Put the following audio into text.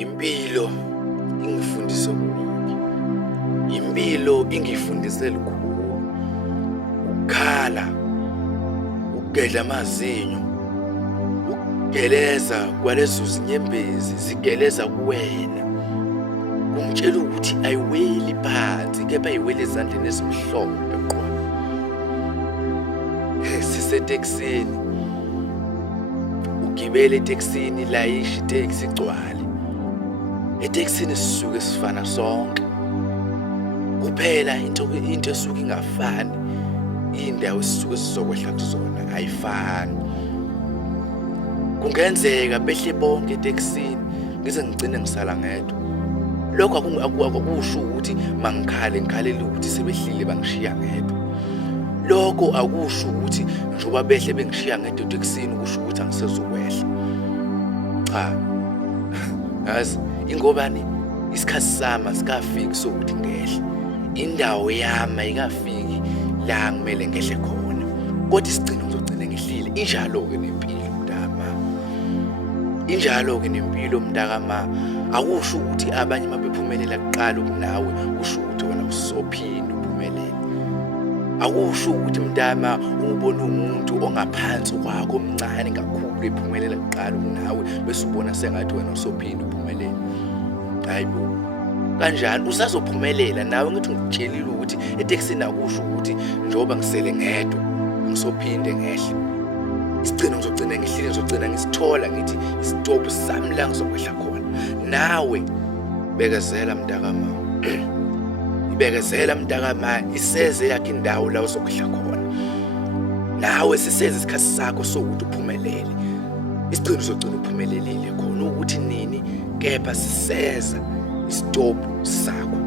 Impilo ingifundise okuningi. Impilo ingifundise lukhulu. Ukukhala, ukugedla amazinyo, ukugeleza kwalezo zinyembezi zigeleza kuwena. Kungitshela ukuthi ayiweli phansi, kepha ayiweli ezandleni ezimhlophe qwa. Siseteksini. Ugibele eteksini, layisha iteksi igcwale. Eteksini sisuke sifana sonke. Kuphela into esuke ingafani, indawo esisuke sizokwehla kuzona ayifani. Kungenzeka behle bonke eteksini, ngize ngigcine ngisala ngedwa. Lokho akusho ukuthi ngikhalela ukuthi sebehlile bangishiya ngedwa. Lokho akusho ukuthi njoba behle bengishiya ngedwa eteksini kusho ukuthi angisezokwehla. Cha. Yazi ingobani isikhathi sami sikafiki sokuthi ngehle. Indawo yami ayikafiki la ngimele ngehle khona. Kodwa isigcino ngizogcina ngehlile. Injalo-ke nempilo mntama. Injalo-ke nempilo mntakama. Akusho ukuthi abanye mabephumelela kuqala kunawe kusho ukuthi wena usophinda uphumelele. Akusho ukuthi mntama ubona umuntu ongaphansi kwakho omncane kakhulu ephumelela kuqala kunawe bese ubona sengathi wena usophinda uphumelele. Hayibo. Kanjani usazophumelela nawe ngithi ngikutshelile ukuthi eteksini akusho ukuthi njoba ngisele ngedwa ngisophinde ngehle. Isigcino ngizogcina ngehlile, ngizogcina ngisithola ngithi istop sami la ngizokwehla khona. Nawe bekezela mntakama. Ibekezela mntakama, iseze yakhe indawo la uzokwehla khona. Nawe siseze isikhathi sakho sokuthi uphumelele. Isigcino uzogcina uphumelelile khona ukuthi nini, kepha siseza istop sakho.